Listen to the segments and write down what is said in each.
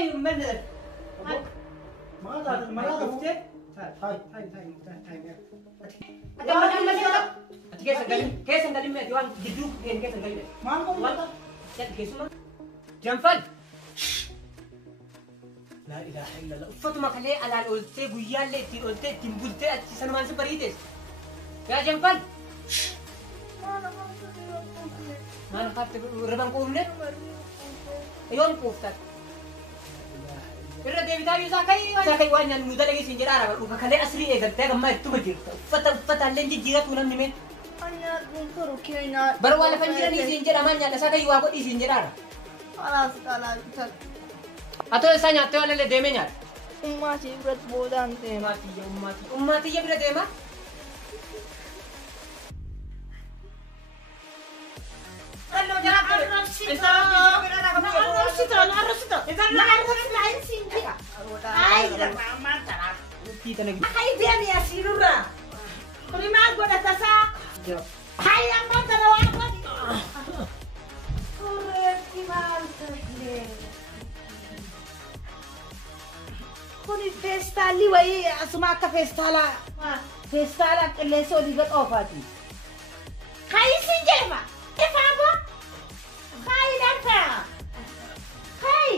هاي من ما تعرف ما تعرف كيس نقلم ديوان جدوك كيس نقلم ما نقول كيس ما جنفل لا إله إلا الله فاطمة خليه على الأولتي ويا اللي تي أولتي تنبولتي أتسنى ما نسبريدس يا جنفل ما نخاف ربنا قومنا يوم قوفتك إذا ديفيد أبي ساكاي وانا نودا لقي سنجرارا وكخليه أسري إيه قلت ما يتوجه فتا لنجي جيرات ونام نمين أنا بنكرو كينا baru wala panjiran di sinjir amanya nasa kayu aku di sinjir ada خلاص خلاص atau sanya atau lele demenya masih berat bodan teh ummati ya bila dema kalau jalan harus itu kita lagi Hai dia nih asilura. Terima gua dah tasak. Hai yang mau tahu apa nih? Korek gimana sih? Kuni festali wai asma ka festala. Festala leso digat ofati. Hai sinjema. Apa? Hai napa? Hai.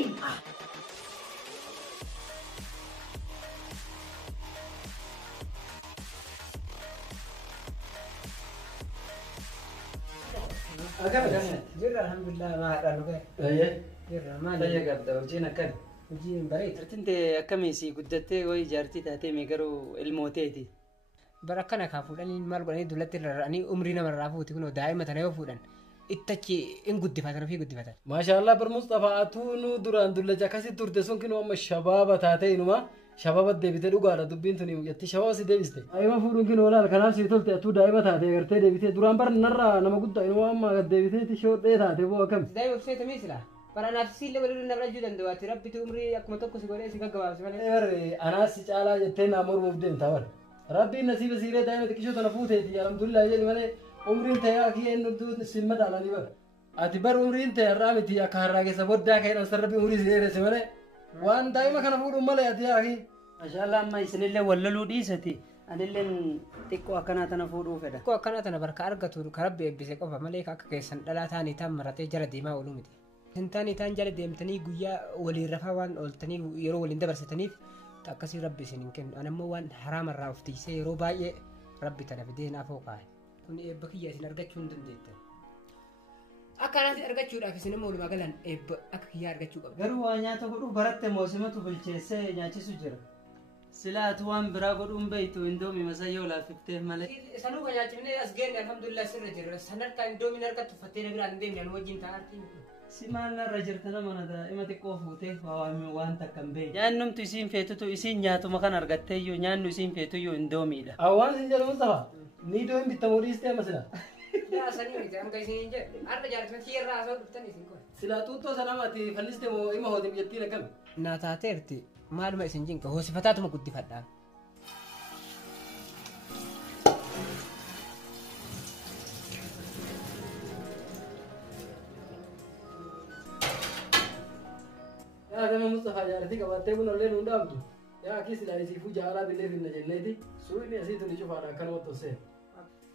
جرا الحمد لله ما رانو كه ايه جرا ما طيب قبل وجينا كان وجين بريت أنت كميسي قدرت وي جارتي تاتي ميكرو الموتيتي بركنا كافودان مال غني دولت راني عمرنا من رافوتي كنو دائما تنيو فودان اتچي ان قد فاتن في قد فاتن ما شاء الله برمصطفى أتونو دران دولا جاكاسي تورتسون كنو أما الشباب تاتي نما شباب ديبيتي دوغارا دبين توني يتي شباب سي ديبيستي أيوة فورون كنو ولا الكلام سي تولتي أتو دائما تاتي غرتي ديبيتي دران بر نرا نما قد إنو أما ديبيتي تشو دي تاتي بو كم دايما بسيت ميسلا para nafsi le wala na raju dan dawati rabbi tu umri akuma tokko sigore siga gawa simane إيه أنا سيجالا جتين أمور مبدين تاور ربي نصيب سيرة دائما تكشو تنفوتي تي الحمد لله يجي ماله عمرين تيا كي إنه دو سلمة على نيبر أتبر عمرين تيا رامي تيا كهرّا كي سبود دا كي نصر ربي عمري سيرة سمانه وان دائما كنا فود أمّا يا أخي ما شاء الله ما يسنيله ولا لودي ستي أنا لين تكو أكنا تنفودو فدا ko akana tana barka argatu karabbe bise qofa male ka kesan dala tani tam marate jara dima ulumiti intani tan jara demtani guya wali rafawan oltani yero wali dabarsatani takasi rabbi sininken anamma wan haram rafti se yero baye rabbi tana bidena foqa kun e bakiya sin argachun dundeta akana argachu da kisina mulu magalan e akiya argachu qab garuu waa nyaata godhuu baratte moosimatu bilcheessee nyaachisu jira silaatu waan biraa godhuun beeytu indoomii masayyoo laafiftee malee sanu kanyachimne asgen alhamdulillah sirra jira sanarka indoomii narkatu fattene bira ndem nan wajin taarti si maal narra jirta nama na daa'ima xiqqoo fuutee waan takka hin beeyne nyaannumtu isiin feetutu isiin nyaatuma kan argatteeyyuu nyaannu isiin feetuyyuu indoomiidha awwaan sin jedhu Mustafa niidoo hin bittamoo dhiistee masila ya sani miti am kai sin je arda jaratma tierra aso duftani sin ko silaa tuuttoo sanamati fanniste moo ima hootin biyyattiin akkami na taateerti maaluma isin jinka hoosifataatuma guddifadhaa yaa gama Mustafa jaartii qabattee kun ollee nuun dhaabdu yaa akki silaa isiifuu jaalaa billee finna jenneeti suuqni asiitu ni cufaadha akkanumatti tosee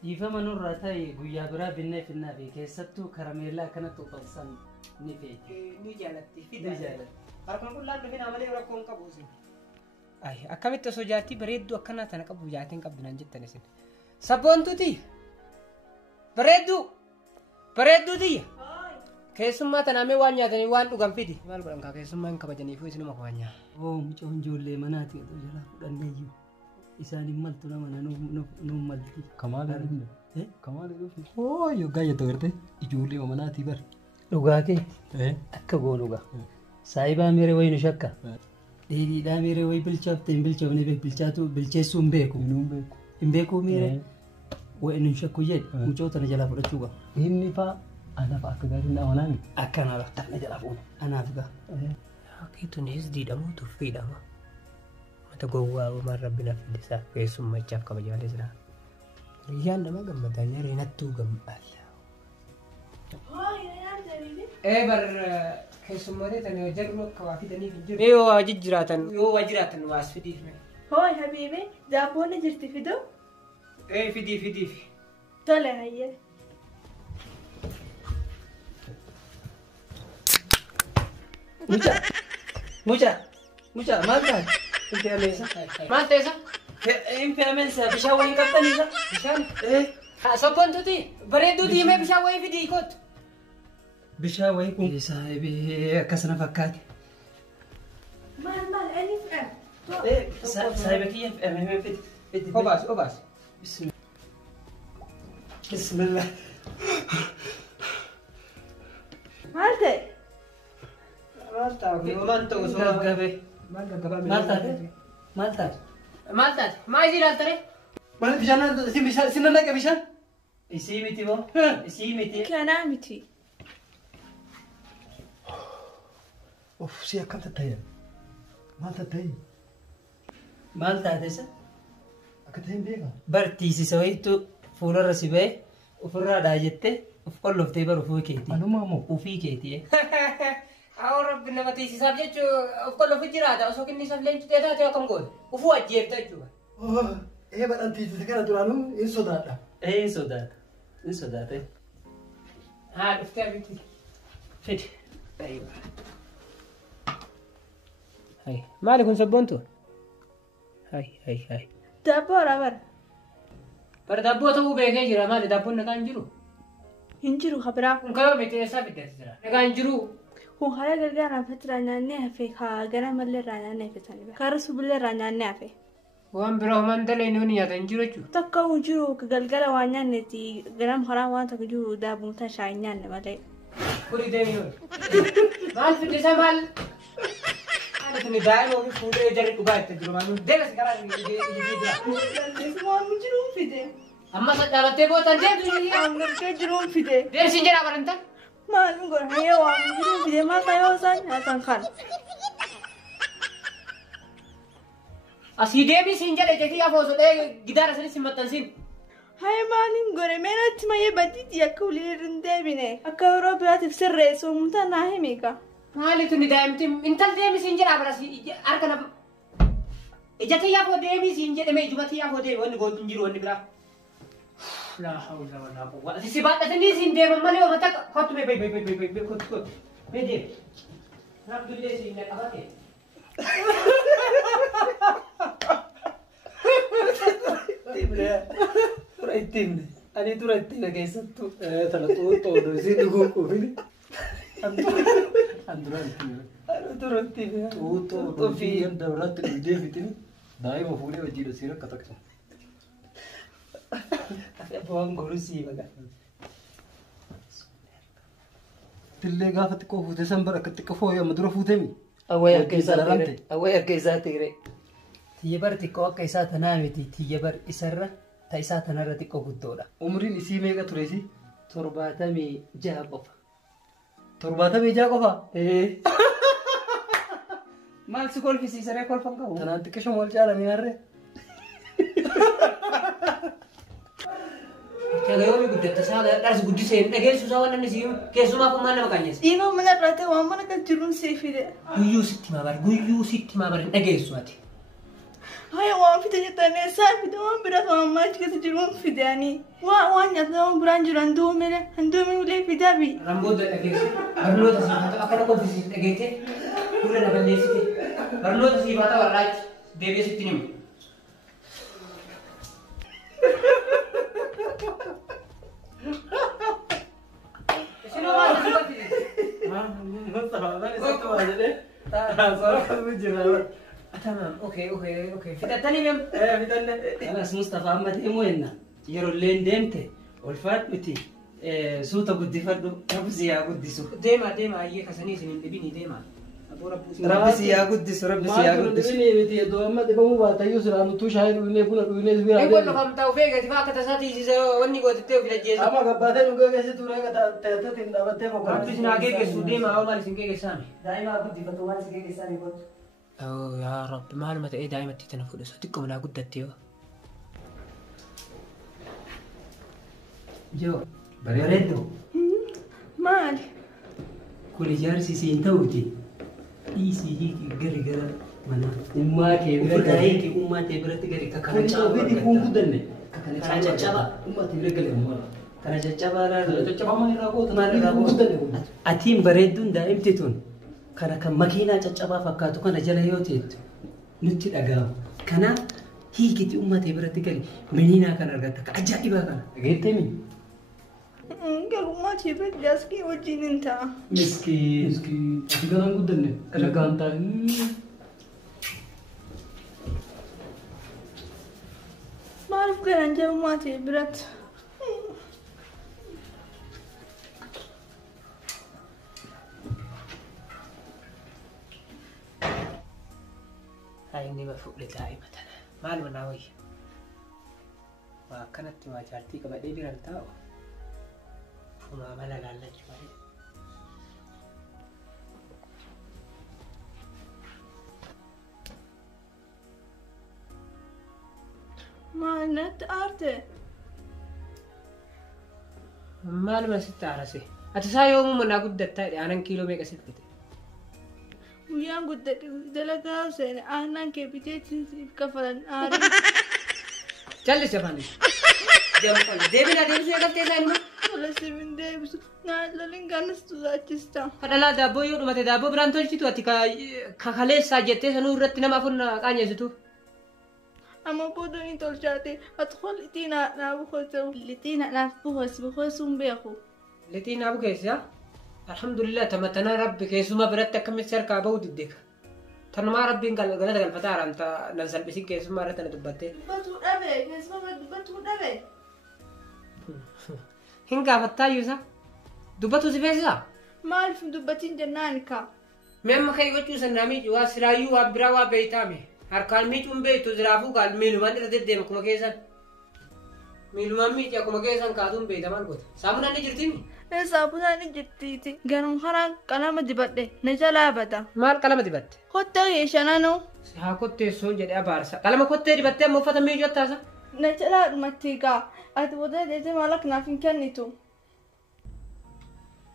dhiifama nurraa ta'e guyyaa biraa binnee finnaa fi keessattuu karameellaa akkanatti uffatan ni feeti ni jaalatti ni jaalatti harkon kullaan dhufina malee rakkoon qabu isin ay akkamitti osoo jaartii bareedduu akkanaa tana qabu jaatiin qabdu nan jettan isin sabboontuuti bareedduu tiyya keessummaa tanaamee waan nyaatanii waan dhugan fidi maal godhan kaa keessummaa hin kabajaniifuu isinuma kabanyaa mucoon ijoollee manaati oduu jalaa fudhanneeyyuu isaan hin maltu nama nuun malti kamaali dhufi yoggaa jettu garte ijoollee manaati bar dhugaa kee akka goonuga saayibaa meeree wayinu shakka dheedhiidhaa meeree wayi bilchaafte hin bilchoofne bilcheessuu hin beeku hin beekuu meeree wayinu shakku jedhe mucoo tana jalaa fudhachuu qaba inni faa anaaf akka gaarii na amanaan akkanaaf tana jalaa fuudhu anaaf gaa Keetunis diidhamu tuffiidhama mata gowwaa uumaan rabbina fiddisaa keessummachaaf kabajaalee jira riyyaan nama gammadaa nyaaree nattuu gammadaa بر كيسموني تاني جرب كوافي تاني في الجر ايوه واجد جراتن يو واجراتن واس فدي هوي حبيبي دابونا جرت فيدو ايه فدي طلع هيا Mucha, malta. Inte amesa. ما تيسا Inte amesa. Bishawa kaptanisa. مشان سكون توتي بريدو دي ما بشاوي فدي كوت Bishawa kun. Sahibi kasana fakkaati. مال ألف أم Sahibaki fit. اوباس Bismillah. مالتي Gaggabe. Malta. ما يصير التري Mana bishaan sinan naqa bishaan. Isii miti moo? Isii miti. كان عمتي Of si akkam tatta'e? Maal tatta'e? Maal taatesa? Akka ta'e hin beekaa? Bartiisisa wayiitu fuularra si ba'e ofirraa jettee of qolloftee bara ofii keetii. Anumaa moo? Ofii keetii. او رب نمتي سيساب جچو افكل في جرادا اسو كني ساب لين تيتا تيو كم غول افو اجيب تجو Badhantiisise kana duraanuu hin sodaadha. Hin sodaata. Hin sodaate. ها دفتر بيتي Fidi. ايوه هاي مالكم سبونتو هاي دابورا بر پر دابو تو بيگه جرا مال دابو نكان جرو هنجرو خبرا ان كلام متي ساب تسرا نكان جرو هو خلاص قرقنا فترة نانيها في قرا ملي راناني في تاني كارسو بلي راناني في وان برو من دلين يا تنجرو چو تكا وجرو كقلقلة وانيان نتي قرام خرام وان تكجرو دابو تشاينان مالي كوري دينو مال في دسا مال انا تني دايما في فودي جري كوبايت تجرو مال دلس كلام يجي اسمه مجرون في ده اما سدالته بو تنجي دي عمر كجرون في ده دير سنجرا برنتا ما نقول هيا ومجرون في ده ما كيو سان هاتان خان اسيدي بي سنجرا جتي افوسو دي غدار سن سمتنسين هاي ما نقول مين اتما يبديت يا كولي رندي بيني اكورو بلات في سر سومتا ناهميكا مالي تني دايمتي انت دي سنجرا براسي اركنا اجتي يا فو دي سنجرا مي جمتي يا فو دي ون غو تنجرو ون برا لا حول ولا قوة سي بات تني سين دي مالي ومتك خط بي خط بي دي رب دي سين اباكي Turattimne. Ani turattina keessattu. Tana xuuxxoodha isin dhuguu qofini. Andurattimne. Turattimne. Xuuxxoo fi ganda biraatti dhugdee fitini. Daa'ima fuudhee wajjin asiin akka takka. Waan gorusii baga. Tillee gaafa xiqqoo fuutee san bara akka xiqqoo fooyyee amma dura fuutemi. Awwayar keessaa tigre. Tiyya bar xiqqoo akka isaa tanaa miti tiyya bar isarra ta isaa tanarra xiqqoo guddoodha. Umriin isii meeqa tureesi? 76 qofa. 76 qofa? Maal si kolfisiisaree kolfan qabu? Tanaan xiqqisho wal caalamee harree? Kagayomi guddata saga dars guddiseen dhageessu isaa waan inni siiyuu keessumaa kun maal nama qanyeessa. dhiiga mana irratti waan mana kan jiruun sii fide Guyyuu sitti maa bari dhageessu ati. haya waan fide jettanii isaa fide waan biraa waan maachi keessa jiruun fide ani waan nyaata waan biraan jiru handuumee ulee fidaa bi Ramboota dhageessu barnoota siifaata akkana kolfisiis dhageette gurra na balleessite barnoota siifaata warraachi deebi'ee sitti himu. Isinoo maal si kolfisiis? Tamam, okay. Fixattanii meem? Anas Mustafa Ahmad himu enna. Yeroo illee deemte ulfaat miti suuta guddifadhu rabbi yaa guddisu. Deemaa ayyee kasanii isin hin dhibini deemaa. Aboo rabbuus. Rabbi yaa guddisu rabbi yaa guddisu. Maal miti iddoo amma dhibamuu baatayyuu siraan utuu shaayii dhugnee buna dhugnee biraa Eegoon lafam ta'u feegati faa akka tasaa tiisise wanni gootittee ofii lajjeessa. Amma gabbaatee dhugee keessatti turee ta'eetiin dhaabattee Rabbi sinaa geeggessu deemaa hoo maal isin geeggeessaami? Daa'imaa guddifatu waan si geeggeessaanii godhu. Yaa rabbi maaluma ta'ee daa'imatti tana fudhasa xiqqoo naa guddatte yoo. Joo bareeddu. maali kun ijaarsi siin ta'uuti dhiisii hiiki gari gara mana ummaa kee bira hiiki ummaa kee biratti gari kana caaba kun guddanne kana caccaba ummaa kee bira gale kana caccaba maal irraa gootu maal irraa gootu atiin bareedduun daa'imti tun kana kan makiinaa caccabaa fakkaatu kana jala yoo teettu nutti dhaga'amu kanaaf hiikiti ummaa kee biratti gali miniinaa kan argatta ka ajaa'ibaa kana dhageettee min Galummaa chibet jaski wajjin hin ta'a. Miskiin. Ati kanaan guddanne dhagaan taa'e. Maaliif garan jalummaa ta'e biratti? Inni ma fuudhe daa'ima tana. Maal manaa wayya? Waa akkanatti waa jaartii qabadhee biran taa'u. Fumaa mala laallachuu malee. Maal natti aarte? Maaluma sitti aarase? Ati isaa yoomuu manaa guddattaa aanan kiiloo meeqa sitti fite? Guyyaan guddadhe dalagaa seene aannan kee biteetiin kafalan aarii. Callise afaan deebina deebisuu eegaltee isaa ilma? Tola simin deebisu naalaliin ganas tusaachista. Kadhalaa daabboo yoo dhumate daabboo biraan tolchitu ati kakaleessaa jettee sanuu irratti nama afur qaanyeessitu. Amma booda ni tolchaate ati qol lixii bukoota lixii naaf bukosuun beeku. Lixii naa bukeessa alhamdulillah tamatanaa rabbi keessuma biratti akkamitti harkaa bahuu diddeeka. Tanumaa rabbiin galata galfataa haramta nan salphisi keessummaa irratti na dubbattee. Batuu dhabe keessuma batuu dhabe. Hin gaafattaa iyyuusa dubbatu si feesisaa? Maaliif dubbatiin jennaan kaa? Mee amma kan gochuu sannaa miidhu waa siraayyuu waa biraa waa beeytaame. Harkaan miicuun beektu ziraafuu gaal miilumaan irra deddeema kuma keessan. Miilumaan miici akkuma keessan kaatuun beeyta maal goota? Saamunaan ni jirtimi? Saamunaan ni jirtiiti. Garuu haraan qalama dibadhe na jalaa bada. Maal qalama dibatte? Kottee yeeshananoo. Haa kotteessoo jedhee abaarsa. Qalama kottee dibattee amma uffata miicuu attaasa? Na jalaa dhumatti gaa. Ati booda deetee maal aknaaf hin kennitu.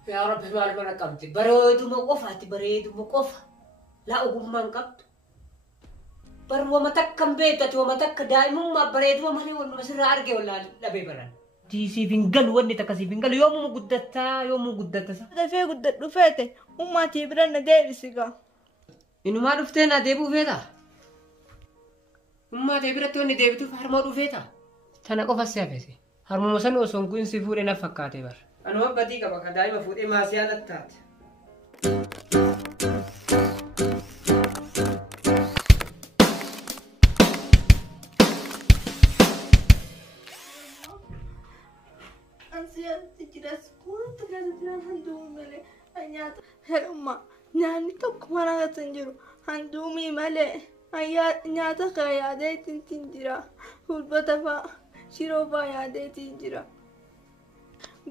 Yaa rabbi maal mana qabdi? Bareeduma qofaati bareeduma qofa. Laa ogummaan qabdu. Barwama takka beektu ati wama takka daa'imummaa bareeduma malee wannuma sirraa argee wallaan dhabee baran. Siif hin galu wanni takka siif hin galu yoomuu guddatta sa. Dafee guddadhu feete ummaatii bira na deebisi gaa. Inumaa dhuftee na deebuu feeta? Ummaatii biratti wanni deebituuf harmoo dhufeeta? Tana qofa si hafese. Harmuma san osoo kun si fuudhee na fakkaatee bara. Anuma badii qaba ka daa'ima fuudhee maasiyaan attaate. Ansiyaatti jiras wanta kana jiraan handuumii malee nyaata hedhummaa nyaanni tokko mana kan jiru handuumii malee nyaata kana yaadeetiin jira fulbata fa'a shiroo fa'a yaadeetiin jira.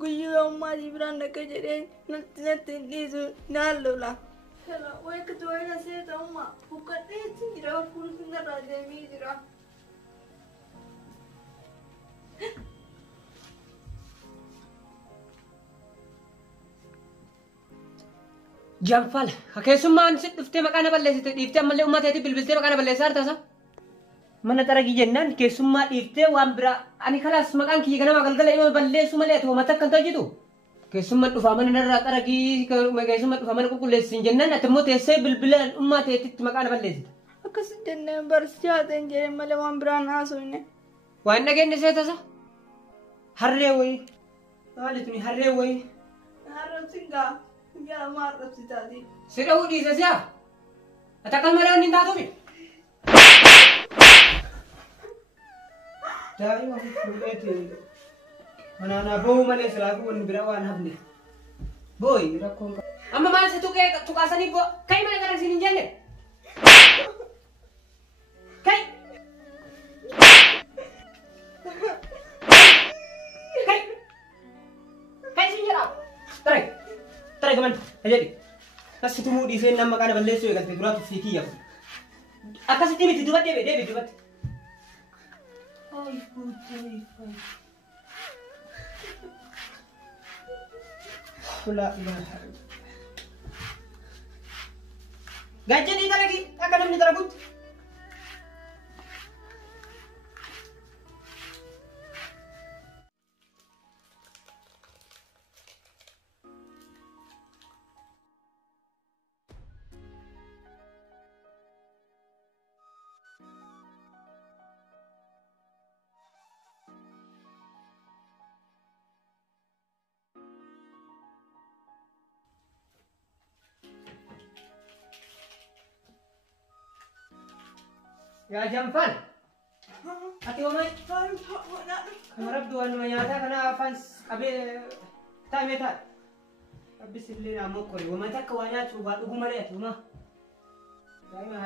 Guyyuu ummaatii biraan dhaqa jedhee natti hin dhiisu naan lola. Wakati wayina seeta ummaa buqqadheetiin jira fuulfinarraa deemee jira. Janfal, keessummaan si dhuftee maqaa na balleessite dhiiftee ammallee uummateetii bilbiltee maqaa na balleessaa hartasa. Mana xaragii jennaan keessummaa dhiiftee waan biraa ani kalaas maqaan kiyya ganama galgala yoo balleessu malee ati uummata akkan tolchitu. Keessummaan dhufaa mana narraa xaragii keessummaa dhufaa mana qulqulleessin jennaan ati immoo teessee bilbilaan uummateetitti maqaa na balleessite. Akkasii jennaan barsiisaateen jedhee malee waan biraan haasofne. Waan dhageenye seetasa? Harree wayii. Maali tuni harree wayii? Harrabsin gaa. Yaa maarrabsitaati. Si dhahuu dhiise si'a? Ati akkas malee wanni hin taatuumi? Daa'ima fuudheeti. Manaanaa boo'u malee silaafuu wanni bira waan hafne. Boo'i rakkoon qaba. Amma maal si tuqaasanii kai mana gara isin hin jenne? Kai! Kai! Kai isin jedhaa? Tarai! Tarai gaman, ajadi. Nasi tumuu dhiisee nama maqaa na balleessuu eegalte duraatu fi kiyya. Akkasitti miti dubatti deebi dubatti. La ilaha Gajjanii dalagi akka namni dalagutti. Yaa janfan. Ati hoomay. Kan rabdu waan nyaataa kana afaan qabee taa'ee ta'a. Abbis illee naammoo kore hoomay takka waa nyaatu waa dhuguu malee ati hooma. Daa'ima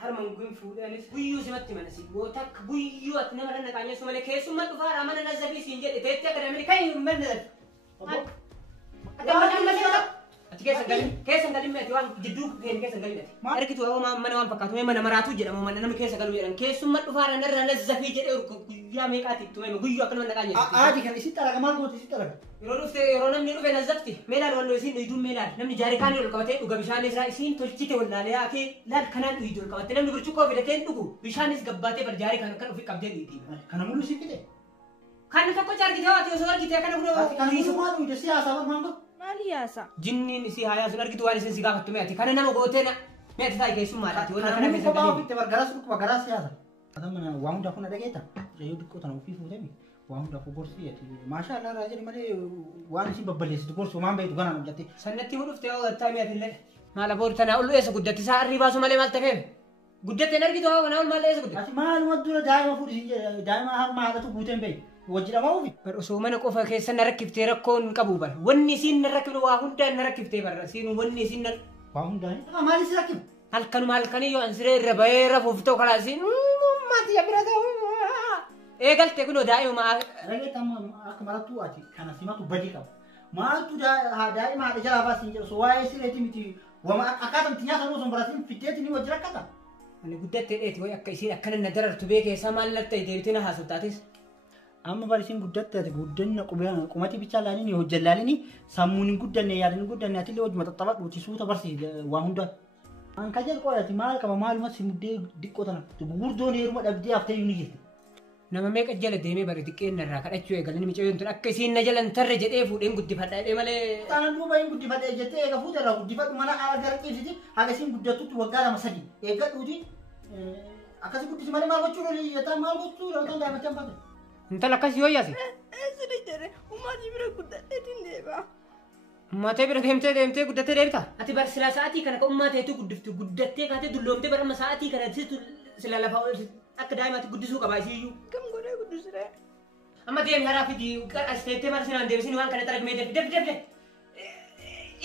harman guin fuudhanis guyyuu simatti manasi yoo takka guyyuu ati nama dhanna qaanyeessu malee keessummaa dhufaadha mana nazzabii siin jedhe teettee akka namni kan hin manne. Ati keessa galii miti waan jidduu keessa galii miti. Argitu mana waan fakkaatu mana maraatu jedhamu mana namni keessa galuu jedhan keessummaa dhufaadha narra nazzafii jedhee guyyaa meeqaati itti guyyuu akka nama naqaan jedhu. Aadi kan isitti alaga maal gooti isitti alaga. Yeroo dhufte yeroo namni dhufe nazzafti meelaan walloo isiin dhuyiduun meelaan namni jaarikaanii ol qabatee dhuga bishaan isaa isiin tolchite wallaalee haakee laal kanaan dhuyidu ol qabatte namni bircuqqoo fidatee dhugu bishaanis gabbaatee bar jaarikaan akka dhufi qabdee dhuyiti. Kana mullu isitti de. Kan tokko argite waati osoo argite akkana Ati kan mullu maal dhuyde siyaasaa bar maangoo. Maali yaasa? Jinniin isii haayaa sun argitu waan isin si gaafattu meeti kana nama gootee meeti taa'e keessummaadhaati waan Kana kana mullu keessa kophaa galii. ofitti bar garas dhukkuba garas siyaasa. Kata mana waa hundaa kun dhageeta. Yoo xiqqoo tana ofii fuutemi. Waa hundaa kun gorsii ati. Maashaallah raa jedhi malee waan isin babbaleessitu gorsu maan beektu ganaan hojjatte. Sannatti mudhufte yoo gattaa meeti illee. Maala boori tanaa ol eessa guddatti isaa arrii baasu malee maal ta'eef. Guddatteen argitu haa kanaa ol maal eessa guddatti. Ati maaluma dura daa'ima fuudhisi daa'ima harma haadhatu guuteen beeyi. Wajji dhamaa ofi. Bar osoo mana qofa keessa na rakkiftee rakkoon qabu bar. Wanni isiin na rakkifte waa hundaan na rakkiftee bar. Isiin wanni isiin na Waa hundaani. Maali si rakkibu? halkanuma halkanii yoo ansiree irra bahee rafuuf ta'u karaa isiin maatii bira ta'u. Eegalte kunoo daa'ima. Dhageeta amma akka marattuu ati kana simatu badii qaba. Maaltu daa'ima haadha jalaa baasiin jedhu so waa'ee sireeti miti. Wama akkaataa itti nyaatan osoo hin baratiin fiddeetii ni wajji rakkata. Ani guddattee dheeti wayi akka isiin akkana na darartu beekee isaa maal na ta'e deebitii na haasoftaattis. Amma barisiin guddatte ati guddanna qumati bichaa laalini hojjan laalini sammuun hin guddanne yaadan hin guddanne ati illee wajjuma xaxxabadhuuti suuta barsiis waa hunda. An kajal qoyati maal qaba maaluma si muddee diqqoo tana gurguddoon heeruma dhabdee haftee ni jirti. Nama meeqa jala deemee bari xiqqeen irraa kadhachuu eegalanii micayyoon tun akka isiin na jalan tarre jedhee fuudheen guddifadha jedhee malee. Taana duuba hin guddifadhe jettee eega fuute irraa guddifadhu mana gara qeessiti haga isiin guddattutti waggaa lama sadi eeggadhuuti akkasi guddisi malee maal gochuu lolii jettaa maal gochuu lolii daa'imachaan baate. Intala akkasii yoo yaase. Sirrii jedhee uummatni bira guddateetiin deema. Ummatee bira deemtee guddattee deebita. Ati bar sila sa'aatii kana kan ummateetu guddattee kaatee dulloomtee bar amma sa'aatii kana sila lafa akka daa'imaatti guddisuu qaba isiiyyuu. Kam godhee guddisiree? Amma deemi haraa fidi as teettee mara sinaan deebisin waan kana xaragmee deebi.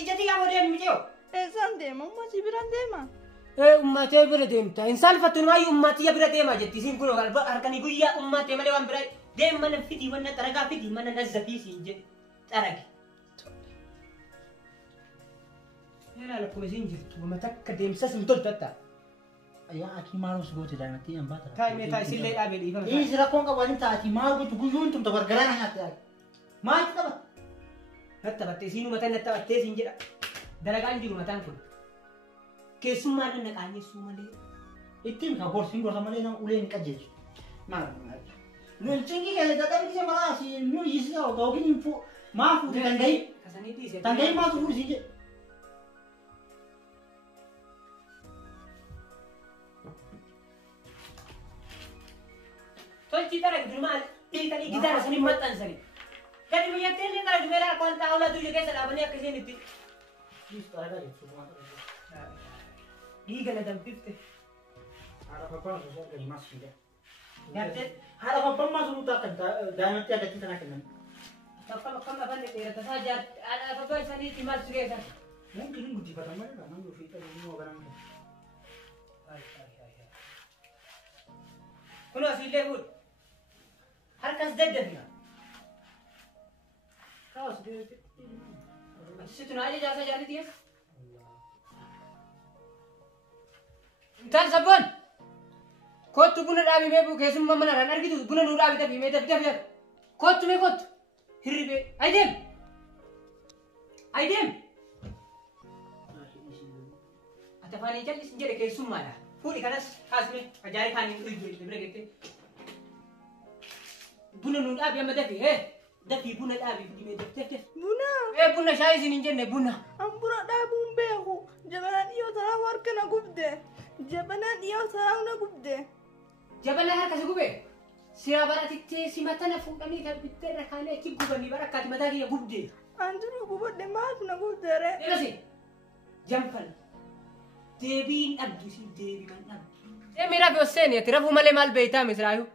Ijatti yaa deemi miciyoo. Eessaan deema? Uummatni biraan deema. Ummatee bira deemta. Hin salphattu maayyuu ummatiyya bira deema jetti. Isin kun harkanii guyyaa ummatee malee waan biraa deemi mana fidi mana xaragaa fidi mana nazzafii siin jedhe xarage. Yana lakkuma isin jirtu wama takka deemsas hin toltatta. Yaa ati maal os goote daa'imatti hin baata. Taa'imee ta'a isillee dhaabee dhiifama. Dhiisi rakkoon qabu ani taati maal gochu guyyuun tumta gargaraa na nyaatte yaali. Maal qaba? Natti battee siinuu mataan natti battee siin jedha. Dalagaan jiru mataan kun. Keessummaa nan naqaanyeessuu malee. Ittiin ka gorsiin gorsa malee nama ulee hin qajeelchu. Maal nun cinqii keessa dadhabni kee malaa si nu yisisaa yookiin hin fuu maa fuute dangayi. Kasanii dhiise. Dangayi maatu fuudhi siin jedhe. Tolchi dalagu durmaa dhiitanii gitaara sanii maxxansanii. Gadi biyyattii illee dalagu meelaa akkwaan xaawulaa tuyya keessa dhaabanii akka isheen itti. Dhiisu xaragaa jechuudha waan ta'eef. Dhiiga na danfifte. Haadha babbaan osoo isaa gadi maas fiida. Gartee Haadha babbaan maas nuti akka daa'imatti addatti tana kennan. akkam afaan dheerata isaa jaartii babbaa isaaniitti maal sugeessan. Mungkin ini guddifatan malee namni ofii qabu inni hoogganaa miti. Kun asiillee fuudh. Harkas daddafna. Kaas deemte. Situ naa ijaasa jaartii tiyas. Intal sabboon. Kottu buna dhaabi mee keessummaa mana irraan argitu buna nuu dhaabi tafi mee daf. Kottu mee kottu. Hirribee. Ayi deem. Tafanii jallis jedhe keessummaadha. Fuudhi kanas kaasme ajaa'ib kaaniin ijoollee bira geette. Buna nuun dhaabi amma dafii dafii buna dhaabi dhimee dafteef. Buna. Buna shaayii isin hin jenne buna. An buna dhaabuun beeku. Jabanaan dhiyoo tanaa harka na gubde. Jabanaan dhiyoo tanaa na gubde. Jabanaan harka si gube. Siraa baratittee simatana fuudhanii bittee irra kaanee achi gubanii bara akkaati mataa kiyya gubde. An duri gubadde maaf na gubdeere. Dheerasi jamfal deebiin dhabdu si deebii kan dhabdu. Miira fi Hosseeni ati rafuu malee maal beeytaa misiraayu?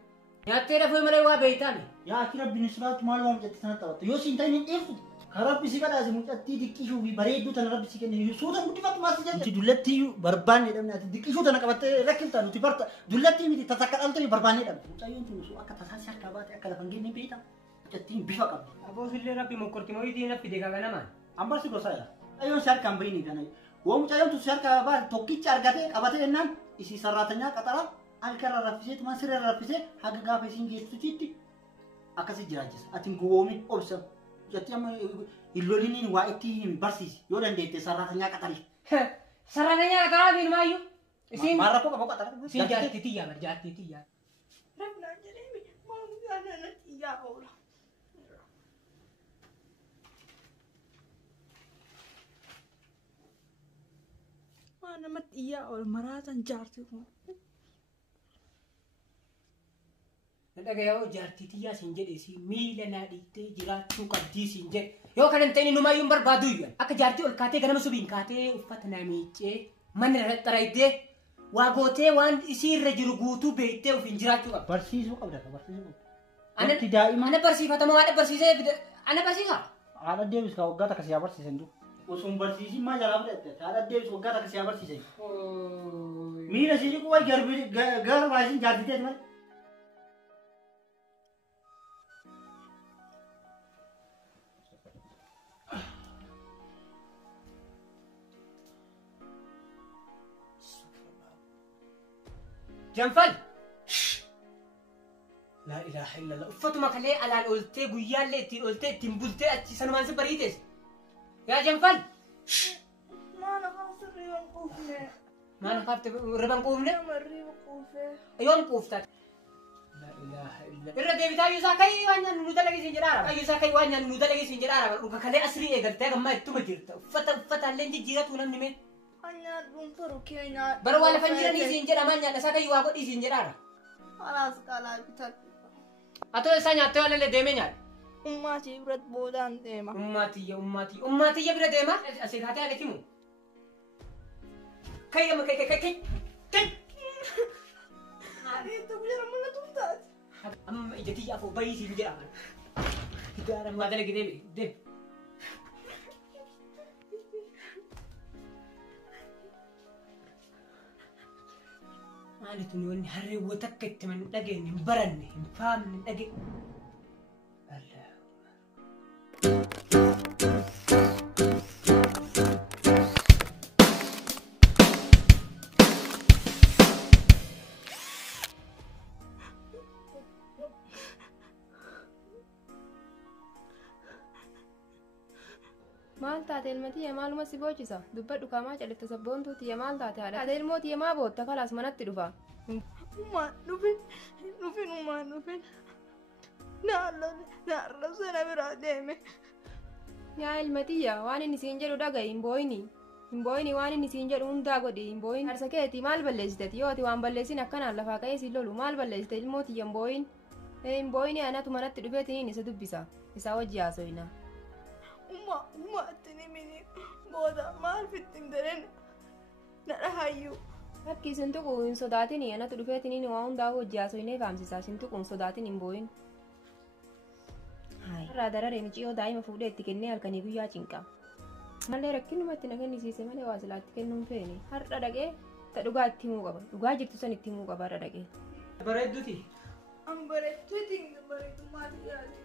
Nyaattee rafuu malee waa beeytaa mi? Yaa akki rabbiin israatu maal waan jette sana taphattu yoo siin ta'in hin dheeftu kan rabbi si kadhaase mucattii diqqishuu fi bareedduu tana rabbi si kenne suuta guddifatu maas jette. Nuti dullattii barbaanne dhabne ati diqqishuu tana qabattee rakkifta nuti barta dullattii miti tatakka dhaltee barbaanne dhabne. Mucayyoon tun osoo akka tasaa si harkaa baate akka lafan genne beekta mucattiin bifa qabdi. Aboosillee rabbi mokkorti mooyitii naffi deegaa ganamaan. Ambar si gosa yaa ayyoon si harkaan bahini kana woo mucayyoon tun si harkaa baate tokkicha argatee qabatee jennaan isii sarraatanyaa qaxaraa alkarra raffisee tumaan sirra raffisee haga gaafa isiin geessitutti akkasi jiraachisa. Ati gowwoomin obsa. Jetti amma illoliniin waa itti hin barsiisi yoo dandeette sarraatanyaa qaxari. Sarraatanyaa qaxaraa fi ilmaayyuu. Isin maarra koo qaba qaxara. isin jaartii tiyyaa bar jaartii tiyyaa. Rabnaan jedhee maaf gaana natti iyyaa oola. Waan namatti iyyaa oola maraatan jaartii kun. Dhagayoo jaartii tiyyaa siin jedhe si miila naa dhiittee jiraachuu qabdii siin jedhe. Yoo kana hin ta'in inumaayyuu hin barbaadu iyyuu. Akka jaartii ol kaatee ganama subiin kaatee uffata naa miiccee manni xaraayittee waa gootee waan isii irra jiru guutuu beektee ofiin jiraachuu qabda. Barsiisuu qabda barsiisuu qabda. Ana daa'ima. Ana barsiifatamoo haadha barsiisee ana barsiisaa. Haadha deebis ka waggaa takka siyaa barsiisan du. Osoo hin barsiisin maa jalaa fudhatte haadha deebis waggaa takka siyaa barsiisan. Miila ishee jiru wayi gara baay'isin jaartitee malee. Janfal! La ilaha illallah. Uffatuma kalee alaan ooltee guyyaallee ittiin ooltee ittiin bultee achi sanumaan si bariites. Yaa Janfal! Maana kaasa riban quufne. Maana kaafte riban quufne? Nama riba quufee. Yoom quuftaa? La ilaha illallah. Irra deebitaa yuusaa kai waan nyaannu nu dalagisiin jedhaara. Yuusaa kai waan nyaannu nu dalagisiin jedhaara. Dhuga kalee asrii eegaltee gammaa ittuma jirta. Uffataallee jijjiiratu namni mee? Hanya dhuunfaru keenya. Bara waa lafan jiranii siin jedha maal nyaadha isaa kai waa godhii siin jedhaara. Alaas qalaa bitatu. Atoo isaa nyaattee waan illee deemee nyaadha. Ummaatii biratti boodaan deema. Ummaatiyya bira deema. Asii kaatee aletti mu. Kai gama kai. Adeemta guyyaa mana tumtaati. Amma ija tiyya afoo bayii siin jedhama. Gaara maa dalagi deemi. Maalitu ni wanni harreewwan takka itti man dhageenye hin baranne hin faamne hin dhageenye. Maal taate ilmatiya maaluma si boocisa dubbadhu kaamaa califta sabboontuutiya maal taate haadha ate ilmootiya maa bootta kalaas manatti dhufa. Ummaan dhufin ummaan dhufin. Naarrabsa na biraa deeme. Yaa ilmatiya waan inni siin jedhu dhaga'i hin booyini waan inni siin jedhu hundaa godhi hin booyin. Harsa keetii maal balleessiteeti yoo ati waan balleessin akkanaan lafaa ka'ee siin lolu maal balleessite ilmootiya hin booyini anatu manatti dhufeetiniin isa dubbisa isaa wajji haasoyina. Umma attini mini booda maal fittin daren na dhahayyuu. Fakki isin tuqu hin sodaatini anatu dhufeetiniin waa hundaa wajji haasoyinee faamsisaa isin tuqu hin sodaatin hin booyin. Irraa dararee miciyoo daa'ima fuudhee itti kennee halkanii guyyaa cinqa. Mallee rakkinumatti na kennisiise malee waa silaatti kennuun feene har'a dhaqee ta dhugaa itti himuu qaba dhugaa jirtu san itti himuu qaba har'a dhaqee. Bareedduuti. An bareedduutiin bareedummaa dhiyaate.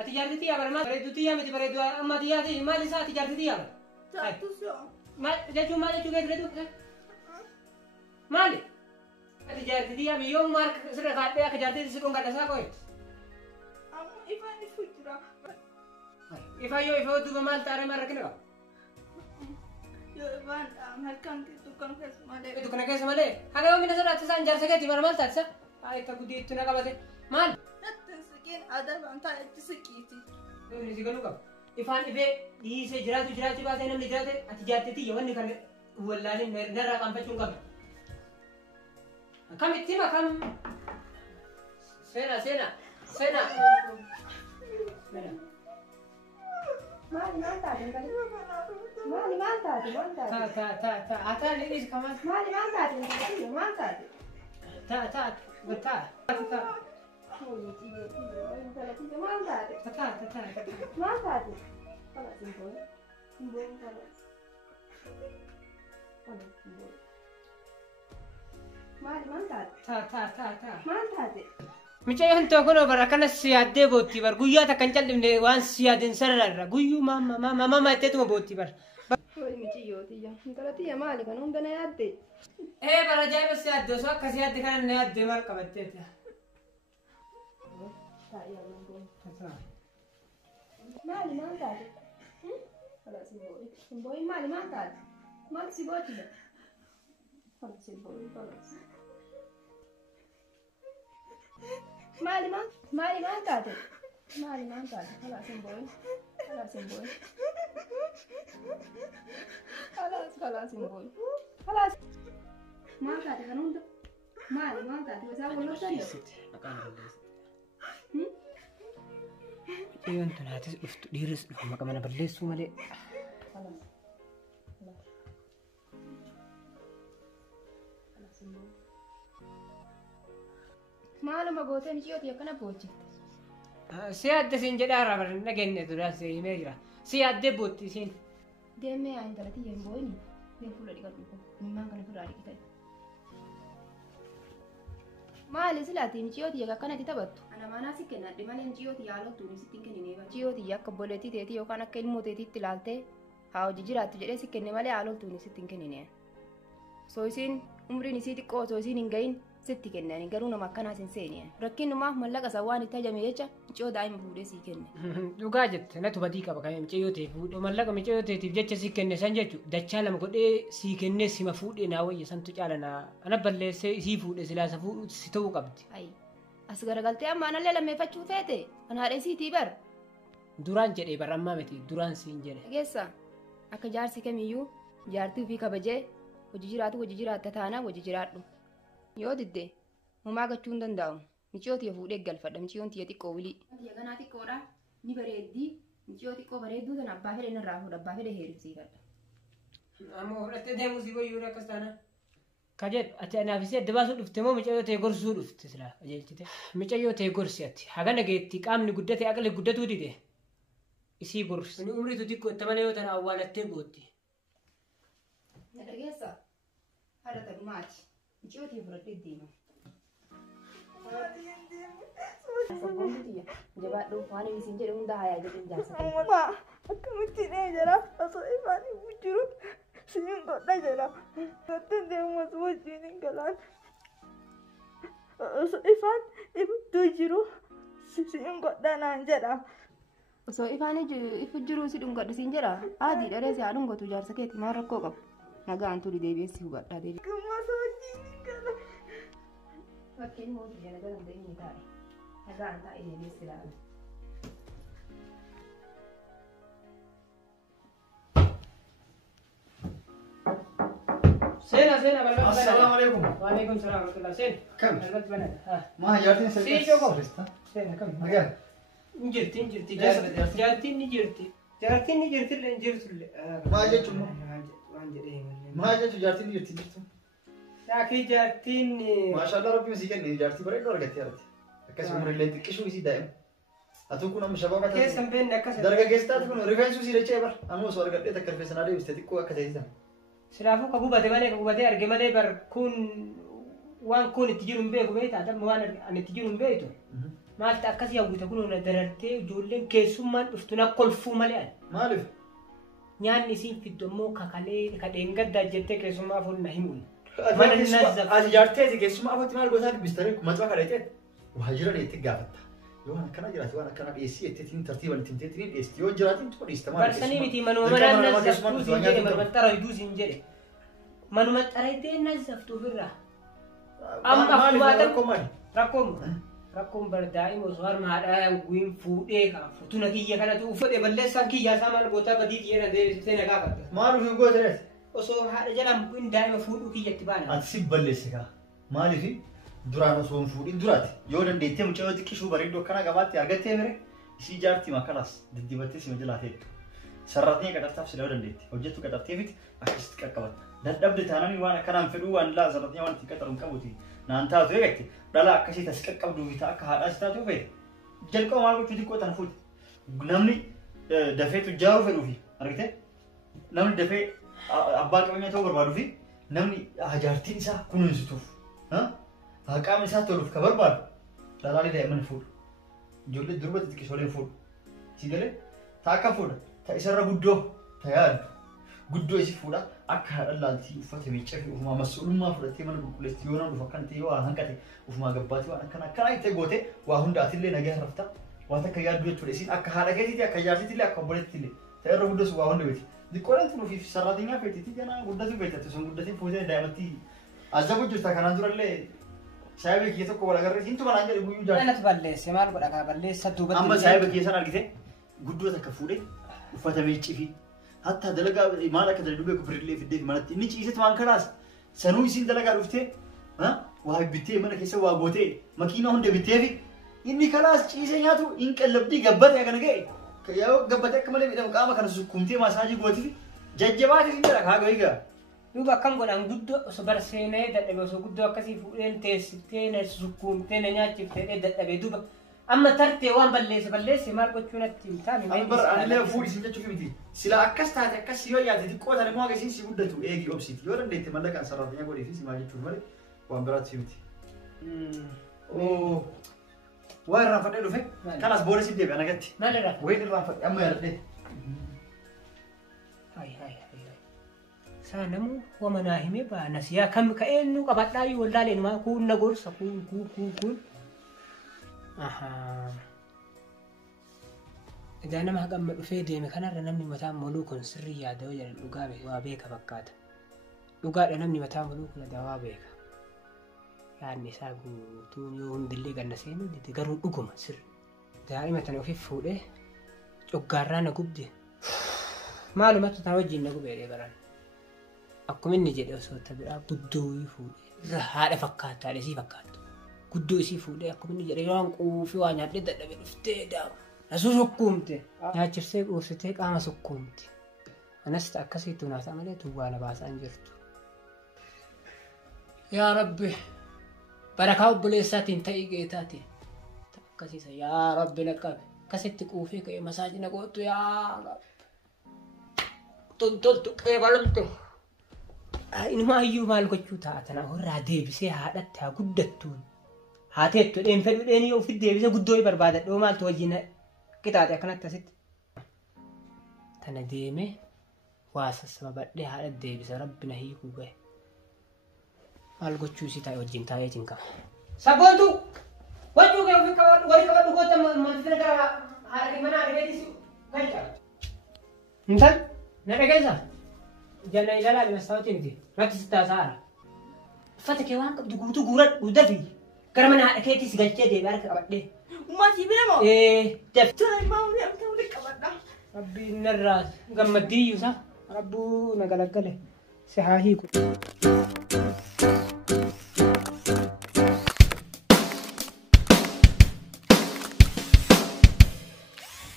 Ati jaartitii yaa bara maal bareedduutii yaa miti bareeddu amma xiyyaati maal isaa ati jaartitii yaa bara. Taattus yoo. Maal jechuun maal jechuu keessa jedhu maali? Ati jaartitii yaa miyyoo maal sirra kaadhee akka jaartitii si dhungadha isaa qoye. Amma ifaan ifu jira. Ifaa yoo ifaa duuba maal taaree maal rakkina qaba? Waan halkan dukkan keessa malee. Itu kana keessa malee. Haga yoo mina sodaatti isaan jaarsa keetii bara maal taatisa? Haa itti guddii itti na qabate. Maal? Natti siqiin aadaa waan ta'etti siqiiti. Inni si galuu qaba. Ifaan dhibee dhiisee jiraachuu baatee namni jiraate ati jaarteetii yoo wanni kan wallaalee narraa qaanfachuun qabda. Akkamitti makam? Seena. Maal taate maal taate Ataan dhiis kamas. maal taate maal taate Taa. maal taate kana simboon kana maal taate maal taate Mucayyoon tokko bara kana siyaaddee bootti bar guyyaa takka hin callisne waan siyaadin sararra guyyuu mama itteetuma bootti bar. Hoy michiyyootiya intalatiyya maali kan hunda na yaadde Bara ajaa'iba siyaadde osoo akka siyaadde kana na yaadde maal qabatteeti. maali maal taate simbooyi maali maal taate maal si gootida simbooyi maali maal taate hala simbooyi halas maal taate kan hunda maal taate isaa wal sallatu Mucayyoon tun haatis dhuftu dhiirris dhufu maqa mana balleessuu malee. maaluma gootee michiyooti akkana boochifte Siyaadde siin jedhaa bara nageenye duraan si himee jira. Siyaaddee bootti isiin. deemee yaa intalatiyya hin booyini deem fuula dhiqadhu ko mimmaan kana firraa dhiqitee maali silaati michiyooti akkanatti taphattu ana maanaa si kennadhe malee michiyooti yaalottuun sitti hin kennine michiyooti akka obboleettii teetii yookaan akka ilmoo teetiitti ilaaltee haa hojii jiraattu jedhee si kenne malee yaalottuun sitti hin kennine soo isiin umriin isii xiqqoo osoo isiin hin gahin sitti kennani garuu nama akkanaas hin seeni rakkinumaaf mallaqa isaa waan itti hajame jecha michiyoo daa'ima fuudhee sii kenne. Dhugaa jette natu badii qaba kan michiyyoo ta'e fuudhee mallaqa michiyyoo ta'eetiif jecha sii kenne san jechuudha dachaa lama godhee sii kennee sima fuudhee naa wayya santu caala naa ana balleessee sii fuudhee silaasa fuudhu si ta'uu qabdi. Ayi as garagaltee amma anallee lammeeffachuu feete kan haadha isiitii bar. Duraan jedhee bara ammaa miti duraan siin jedhe. Dhageessa akka jaarsi kamiyyuu jaartii ofii kabajee hojii jiraatu hojii jiraatta taanaa hojii jiraadhu. Yoo didde homaa gachuu hin danda'u. Michiyoo tiya fuudhee galfadha. Michiyoon tiya xiqqoo wilii. Tiya kanaa xiqqoodha. Ni bareeddii. Michiyoo xiqqoo bareedduu sana abbaa fedhe narraa fuudha. Abbaa fedhe heerumsiifadha. Ammoo fudhattee deemuu si wayyuu akkas taana. Kajeet ati anaafisee adda baasuu dhufte moo micayyoo ta'e gorsuu dhufte silaa qajeelchite. Micayyoo ta'e gorsi ati hagana geetti qaamni guddate aqli guddatuu dide. Isii gorsi. Inni umriitu xiqqoo itti malee yoo tana awwaalattee bootti. Na dhageessa. Haadha ta'u maati. Michiyoo tiya fudhadhee deema. Jabaadhu waan inni siin jedhe hunda hayaa jedhee jaarsa. Uumamaa akkamitti jira osoo ifaan hin jiru siin godha jira. Gattee deemus wajjin hin galaan. Osoo ifaan iftuu jiru siin godha naan jedha. Osoo ifaan ifu jiru si dhungadhu siin jedha. Aadii dharee si haa dhungatu jaarsa keetti maal rakkoo qabu. Nagaan tuli deebi'eessi hubadhaa deebi'e. Gammasa wajjin hin galaan. Fakkiin mootii jala galan inni taa'e. Nagaan taa'e deebi'eessi laala. Seena balbala. Assalamualaikum. Waalaikumsalam warahmatullahi. Seen. Kam? Balbalti banadha. Maa jaartiin Sii joko. Seena kam? Nagaa. Injirti Eessa? jaartiin ni jirti. Jaartiin ni jirtillee hin jirtullee. Maa jechuun moo? Waan jedhee Maa jechuun jaartiin jirti jirtu. Laakii jaartiin. Maashaallah rabbiin sii kenne jaartii bareedduu argattee argate. Akkasuma umrillee xiqqishuu isii daa'ima. Atuu kun amma shababa taate. Keessan beekne akkas. Dargaggeessi taate kun rifeensu sii dachee bar. Amma osoo argadhee takka rifeensa naa deebiste xiqqoo akka ta'e sana. Silaafuu ka gubate malee ka gubatee arge malee bar kun waan kun itti jiru hin beeku beektaa damma waan ani itti jiru hin beektu. Maalti akkasii hawwita kun na darartee ijoolleen keessummaan dhuftu na kolfuu malee ani. Maaliif? Nyaanni isiin fiddu immoo kakalee kadheen gaddaa jettee keessummaa fuun na himuun. Ati jaarteeti keessumaa afatti maal gootaa dubbistanii maxxaa kadhatee waajjira dheetti gaafatta. yoo akkana jiraate waan akkana dhiyeessii etteetiin tartiiban ittiin teetiin dhiyeessi yoo jiraatiin tuqa dhiistama barsanii miti manuma naannasaftuu siin jedhe manuma xarayduu siin jedhe manuma xaraydee naannasaftuu birraa amma akkuma rakkoon bardaa'ima osoo harma haadhaa guin fuudhee kan futuna kiyya kanatu uffate balleessaan kiyyaa isaa maal goota badii kiyya deebisitee nagaa qabda maal ofii goote osoo haadha jalaan bu'in daa'ima fuudhuu kiyyatti baana ati si balleesse kaa maaliif duraan osoo hin fuudhin duraati yoo dandeettee mucaa yoo xiqqishuu bareedduu akkana qabaatti argattee mere isii jaartii makanaas diddibattee sima jalaa teettu sarratnee qaxartaaf sila yoo dandeette hojjettu qaxarteefit akkasitti qaqqabatta dadhabde taananii waan akkanaan fedhuu waan laa sarratnee waan itti qaxaruun qabuti naan taatu eegatti dhala akkasii tas qaqqabduu fi akka haadhaas taatu feete jalqaba maal gochuu xiqqoo tana fuuti namni dafee tujjaaruu fedhuu fi argite namni dafee abbaa qabeenya ta'uu barbaaduu fi namni jaartiin isaa kunuunsituuf qaamni isaa toluuf ka barbaadu dhalaalii daa'imman fuudhu ijoollee durbatti xiqqisooleen fuudhu si galee taa akka fuudha ta isarra guddoo ta yaaddu guddoo isi fuudha akka haadha laaltii uffata miicca fi ufumaa mas'uulummaa fudhattee mana qulqulleessi yoo nama dhufu akkan ta'e waa hanqate ufumaa gabbaatii waan akkana itti goote waa hunda atillee nagaa rafta waan akka yaaddu jechuudha isin akka haadha keetiiti akka jaartiitillee akka obboleettiillee ta irra guddasu waa hunda beeti diqqooleen tunuufi sarraateenyaa feetiti ganaa guddatu beekatti sun guddatiin fuutee daa'imatti azabu jirta kanaan durallee Saya bagi itu kau agar hintu mana aja ibu Jangan tu balles, semar buat agak balles satu betul. Amba saya bagi sana gitu, gudu tak kafude, ufata mecifi. Hatta dalaga mana kadar dulu aku beri fide mana ini ciri itu mana keras. Sanu isin dalaga rufte, wah bitte mana kisah wah bote, makina honda bitte fi. Ini keras cirinya tu ingkar lebih gabbat ya kan ke? Kaya gabbat ya kemarin kita kama kan sukumti masaji bote fi. Jajjabat ini jarak haga iga. Duba kan godhan guddoo osoo barseenee dadhabe osoo guddoo akkasii fuudheen teessitee na sukkuumtee na nyaachiftee dadhabe duba amma tartee waan balleesse maal gochuu natti hin taane. Ambar anillee fuudhi sin jechuuf miti. Sila akkas taate akkas yoo yaate xiqqoo tane moo agasiin si guddatu eegi obsiti. Yoo dandeette mallaqaan sarraafanya godhee fi si maal jechuuf malee waan biraatti si miti. Waa irraanfadhee dhufe kanas booda si deebi'a nagatti. Maal irraanfadhe? Wayin irraanfadhe amma yaadadhee. Namu wamana hime ba nasiya kam ka enu kabadai wallale ma kun na gorsa kun aha idan nama hagam dufe de me kana namni mata mulukun sirri ya da wajen duga be wa be ka bakkata duga da namni mata mulukun da wa be ka ya ni sabu tu yo hundille ganna senu de garu duguma sir daima tan ofi fude coggarra na gubde malumatu ta wajin na gube de baran Akkuma inni jedhe osoo tabiraa guddoo fuudhee haadha fakkaataadha isii fakkaatu guddoo isii fuudhee akkuma inni jedhe waan quufii waa nyaadhee dadhabee dhuftee daamu asuu sukkuumte nyaachifsee quufsitee qaama sukkuumte anas akkasiitu naata malee tuwwaa na baasaan jirtu. Yaa Rabbi barakaa obboleessaatiin ta'ii geetaati akkasiisa yaa Rabbi na qabe akkasitti quufee ka'ee masaajina gootu yaa Rabbi tontoltu qeebalamte. Inuma ayyuu maal gochuu taatan irraa deebisee haadhatti haa guddattuun haa teettu fedhudheen yoo ofitti deebisee guddoo barbaadadhoo maaltu wajjin qixaaxe akkanatti asitti. Tana deemee waa sassababadhee haadha deebisa rabbi na hiikuu gahe. Maal gochuu isii taa'e wajjin taa'ee jinkama. Saboontu wajjuu gahee ofii walii qabadhu goota manfina gara haadha manaa dhageettis galcha. Intal na dhageessaa? Jangan ilalah di masa ini, nanti kita sahara. Fata kewan kau dugu gurat udah fi. Karena mana ada kayak si gajah deh, biar kabat deh. Masih bila mau? Def. Jangan mau ni, aku boleh kabat dah. Rabbi nerras, gammadi yusa. Rabbu nagalagale. Sehahi ku.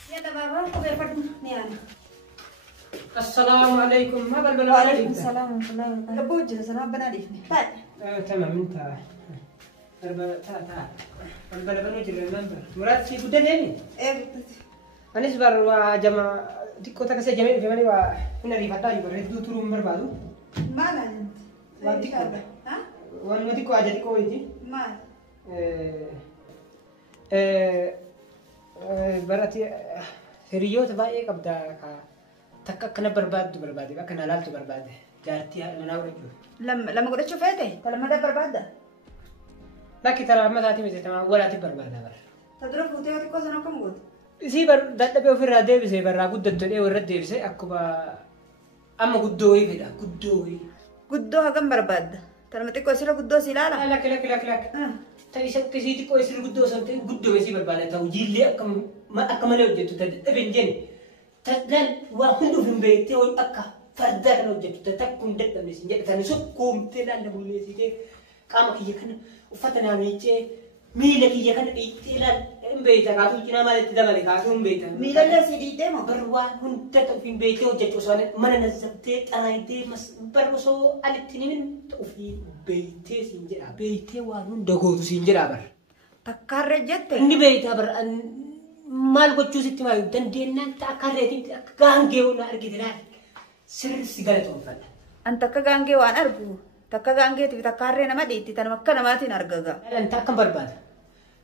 Ya dah bawa, aku berpat ni ana. Assalamualaikum. Ma balbal Waalaikumsalam warahmatullahi wabarakatuh. Abu jira sana bana difni. تمام انت balbala banuu jirre member muraad si guddan eenyu anis bar waa jama xiqqoo takka see jamee dhufe malee waa hin ariifadhaa jiru reedduu turuu hin barbaadu Maal waan xiqqoodha waanuma xiqqoo aja xiqqoo wayiiti maal barati hiriyoota baay'ee qabda takka akkana barbaaddu barbaade akka na laaltu barbaade jaartii manaa godhachuuf lama godhachuu feete lama da barbaadda lakki tara amma taati miti tama walaati barbaada bara تدرك وتيجي تقول أنا كم قلت isii bar dadhabee ofirraa deebisee barraa guddattodhee warra deebisee akkuma amma guddooyii fedha guddooyii. قدو هكم برباد ترى ما تقول سيرة قدو سيلالا Lakki. Ta'ii isii xiqqoo isii guddoo san ta'e guddoo isii barbaada ta'u jiillee akka malee hojjettu dadhabee hin jenne. Tajaajila waa hunduuf hin beektee akka fardaa kan hojjettu takka hin dadhabne sin jedhe tani sokkoomtee laalla bulleessitee qaama kiyya kana uffata naannichee miila kiyya kana dhiittee laalla hin beekta kaasuu cinaa maalitti dabale kaasuu hin beekta. ميلا لا سيدي ديما Barwaan hunda ofiin beektee hojjechuu osoo mana nazzabtee xaraayitee bar osoo alitti nimin ofiin beektee siin jedha beektee waan hunda gootu siin jedha bar. تكرر جت Inni beektaa bar maal gochuu sitti maayu dandeennaan akka reetiin akka gaangee hunda argite laal sirriitti galatoomfadha. أنت كجانجي وأنا أرجو تكجانجي تبي تكرر أنا ما ديتي ترى مكان ما تين أرجعها Dhalaan akka barbaada.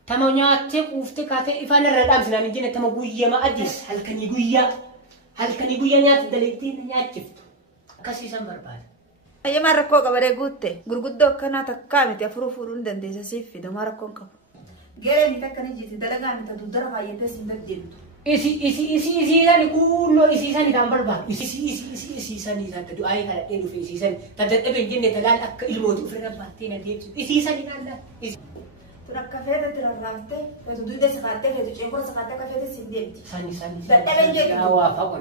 Tama nyaattee quuftee kaatee ifaan irra dhaamsinaan hin jenne tama guyyaa ma adis halkanii guyyaa nyaata daleettee nyaachiftu akkasiisan barbaada. أي مرة كوكا بدي قلت قرقدو كنا تكامل تفرو فرون دندي سيف في دمارة كونكا جيري متكني جيتي دلقا متدودر هاي تسين دجين Isi sani kuno isi sani dan barbaadu isi sani san tadu ay kana enu fi isi sani tadadhabe hin jenne talaan akka ilmooti ofirra baattee na deebsu isi sani laalla. تركفيت ترافته فتدود سخاتة فتجيبور سخاتة كفيت سنديت Sani. Dadhabe hin jenne. Na waafaqte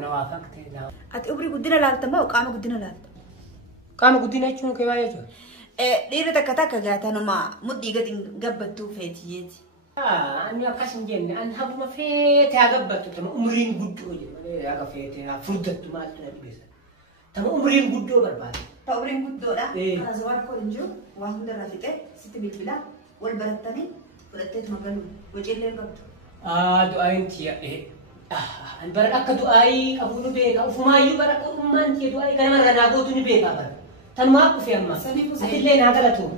na. أتي أبري قدنا لالتا ما وقام قدنا لالتا Qaama guddina jechuun kee baay'ee jiru. dhiirri takka takka gaatanuma mudhii gadi gabbattuu feetiyeeti. Ani akkas hin jenne ani haguma feete haa gabbattu tama umriin guddoo jedhu malee haga feete haa furdattu maaltu na dhibeessa. Tama umriin guddoo barbaada. Ta umriin guddoodha. Kana zawaan koo hin jiru waan hundarraa fixee sitti bilbilaa wal barattanii fudhatteetuma galuu waciillee qabdu. Du'aayin tiyadhe. Ani bara akka du'aayii qabu ni beeka. Ufumaayyuu bara akka ummaan tiya du'aayii ganamarra naa gootu ni beeka bara. Tanumaa dhufe amma. Atillee naa galatooma.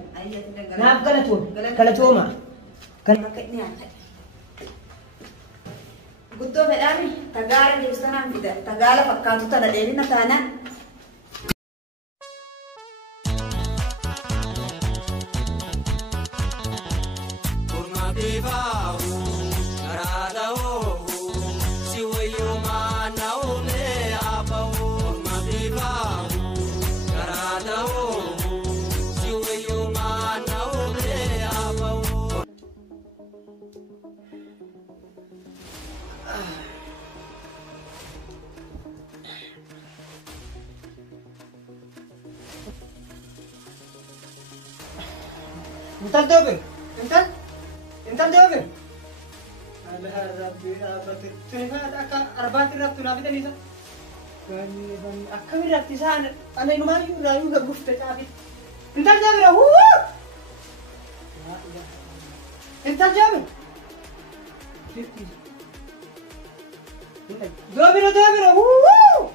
Naaf galatooma. Galatooma. Guddoo fedhaami tagaara deebisanaan fida tagaala fakkaatu tana dheerina taanaan. Intal dobir. Intal dobir. Allah Rabbi Rabbi. Tunifa akka arbaati raftu naa fidan isa. Gani akkami rafti isaan ana inumayyuu raayuu gagufte caafi. Intal dobira huu. Intal dobir. Dobira huu.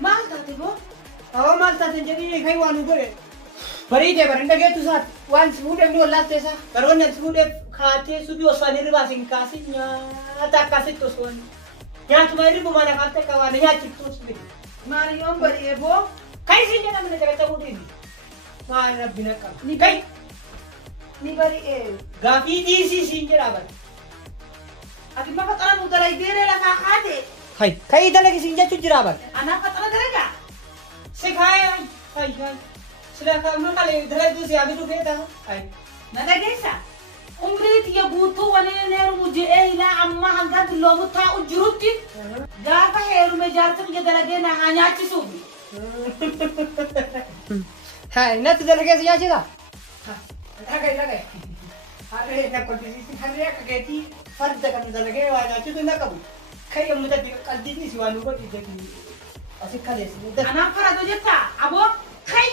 Maal taate boo? Awwa maal taate jedhii kai waan godhe. Bareedee bareeda geetu isaati waan si fuudheef ni wallaattee isaa baroonni si fuudheef kaatee subii osoo ani irraa sin kaase nyaata akkasitti osoo nyaatuma hirribu mana kaaftee akka waan nyaachiftu osoo Maariyoon godhee boo? kai siin jedhamne jala fuudheef maal rabbina qaba ni kai Ni bari'ee. gaafii dhiisii siin jedhaa bara. Ati ma faxara nu dalagdeeree lafaa kaate. Kai dalagi siin jechuun jiraa bara. Anaa faxara dalagaa? Si kai. Sila kamu kali dalagi si abidu beta. Na dhageessa. Umrii tiyya guutuu waliin heerumu je'ee ilaa amma hanga duloomu taa'u jirutti gaafa heerume jaarsa biyya dalagee na haa nyaachisuufi. Natti dalagee si nyaachisa? Dhagai. Harree na kolfisiisi harree akka keetii farda kan dalagee waa nyaachisu na qabu. Kai yommuu tatti qalbii si waan nu godhi asii kaleessi. Anaan farado jettaa aboo kai.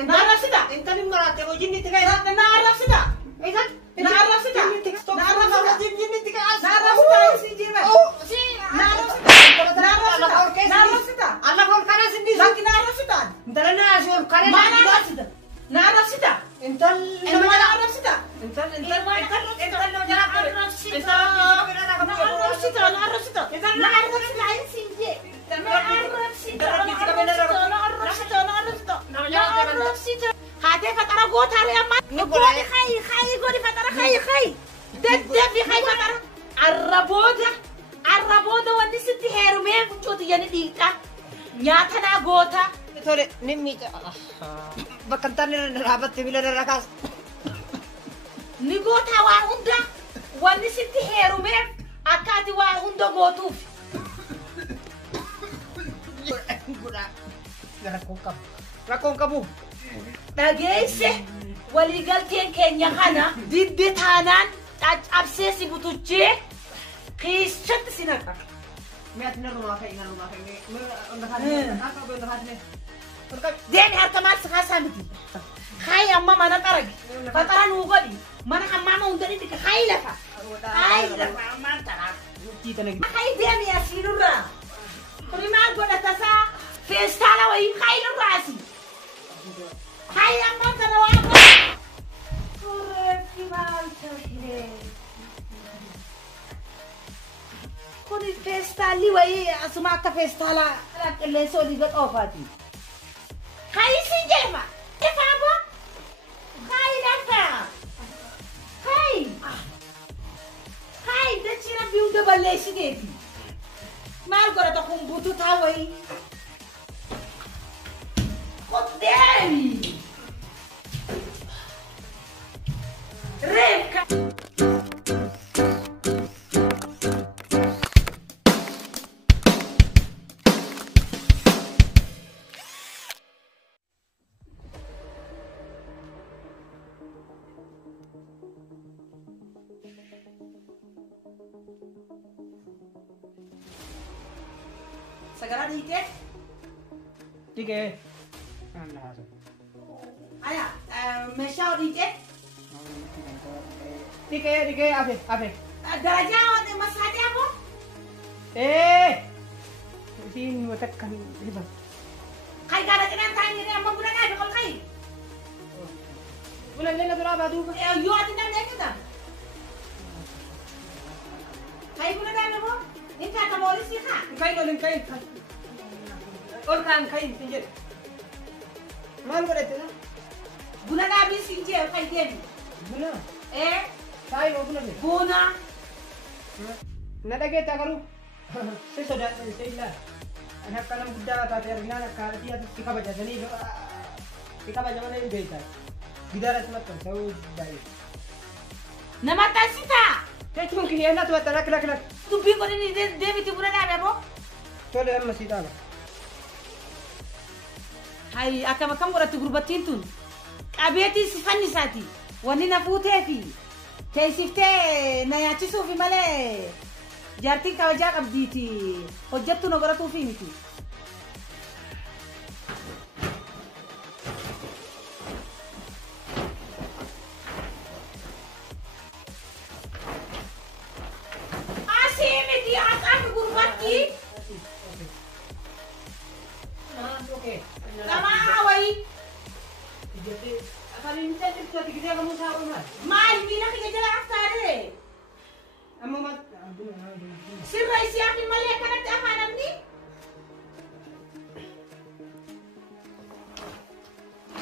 Na arrabsita. Intalli maraate hojiin itti ka'e. Na arrabsita. Na arrabsita. Na arrabsita. Hojiin itti ka'e. Na arrabsita. Si jiba. Na arrabsita. Na arrabsita. Allah kol kana sindi. Laki na arrabsita. Intalli na asol kana Ma na arrabsita. Na arrabsita. Intalli Ma na arrabsita. intalli Na arrabsita. Na arrabsita. Na arrabsita. goota ree amma gooti khayi gooti fatara khayi deddeebi khayi fatara arrabooda wanni sitti heerumee fuccuuti yani dhiiqa nyaata naa goota tole ni miidha bakka hin taane dhaabatte bila irra kaas ni goota waa hunda wanni sitti heerumee akka ati waa hunda gootuuf rakkoon qabu dhageesse waliigalteen keenya kana didde taanaan caccabsee si butuchee keessatti si naqa. Deemi harka maal si kaasaa miti. Kaayi amma mana qaragi. Fatara nuu godhi. Mana hammaama hunda dhidhika. Kaayi lafa. Kaayi lafa ammaan taraa. Kaayi deemi asii nurraa. Kuni maal godhatasaa feestaala wayii kaayi nurraa asii. Kaayi ammaan tana waa godha. Korreetti maal tahee. Kuni feestaalli wayii asuma akka feestaala qilleensa olii gad oofaati. Kaayi siin jedhama. Ifaabo. Kaayi lafa. Kaayi. Kaayi dachii rabbii hunda balleessiteeti. Maal godhata kun bututaa wayii. Qotteeri. Reefka. Segera dikit. Dikit. Ayah, mesau dikit. Dikit, apa? Darajah awak masalah apa? Siin watakkan hiba. Kai gara jangan tanya ni, amma bulan apa kalau kai? Bulan lena berapa tu? Yo ati nak ni kita. Kai bulan apa? Ini kata boleh sih kah? Kain oleh kain. Orang kain pinjat. Mal ko dito na. Bulan apa sih je kai dia? Guna. Kai mo guna. Guna. Nadagay ta karu. Saya sudah saya anak kalam buddha ta terina nakar dia tu sika baca jani. Sika baca mana ini beta. Bidara semat kan tahu baik. Nama tasita. Saya cuma kini anak tu atas lak. Tu bingung ni dia itu bulan apa? Tuh dia masih tahu. Hai akam gora tu grubatin tun. Kabeti sifani sati. Wani na futefi. Kay sifte na yachi sufi male. Jarti kawaja abditi. Hojjattu no gora tu fi miti. Asimiti akam gurbati. Oke. Sama awai. Jadi kali ini saya cerita kita kamu tahu mas. Mal bilang kita jalan aftare. Amma mat. Sirrai siapin malah karena tak ada ni.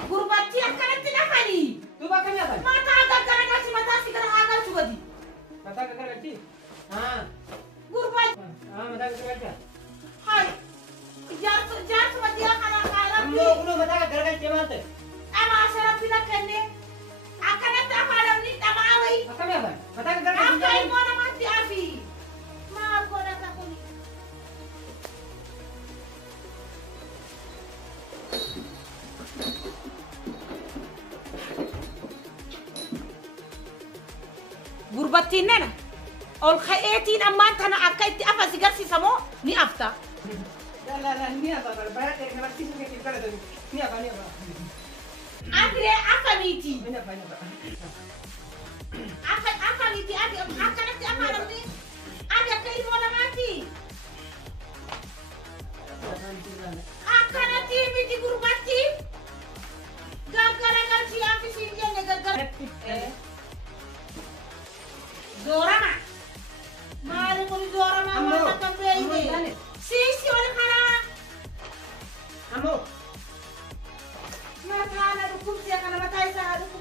Gurbati akan tidak kali. Tu bakal apa? Mata agak karena kasih mata sih karena agak juga di. Mata kakak kecil. Gurbati. Mata kakak kecil. Hai. Jar cuma dia karena Uno mata kakak kecil mana? Ama asal pindah kene. Akan tak ada ni sama awai. Mata apa? Mata kakak kecil. Apa yang mau nama si Afi? Maaf kau dah tak boleh. Gurbati nena. Ol khaetin amman tana akaiti apa sigar si samo ni afta. La, ni apa? Bayar kerana sih mungkin kita ada. Ni apa? Agre akamiti. Ini apa? Akamiti akanati apa namni? Ada kai bola mati. Akanati miti gurbati. Gagara ganti api sinja ne gagara. Zorama. Mari muli zorama mata kambe ini. Sisi oleh kana. Amo. Mata ana dukum sia kana mata isa dukum.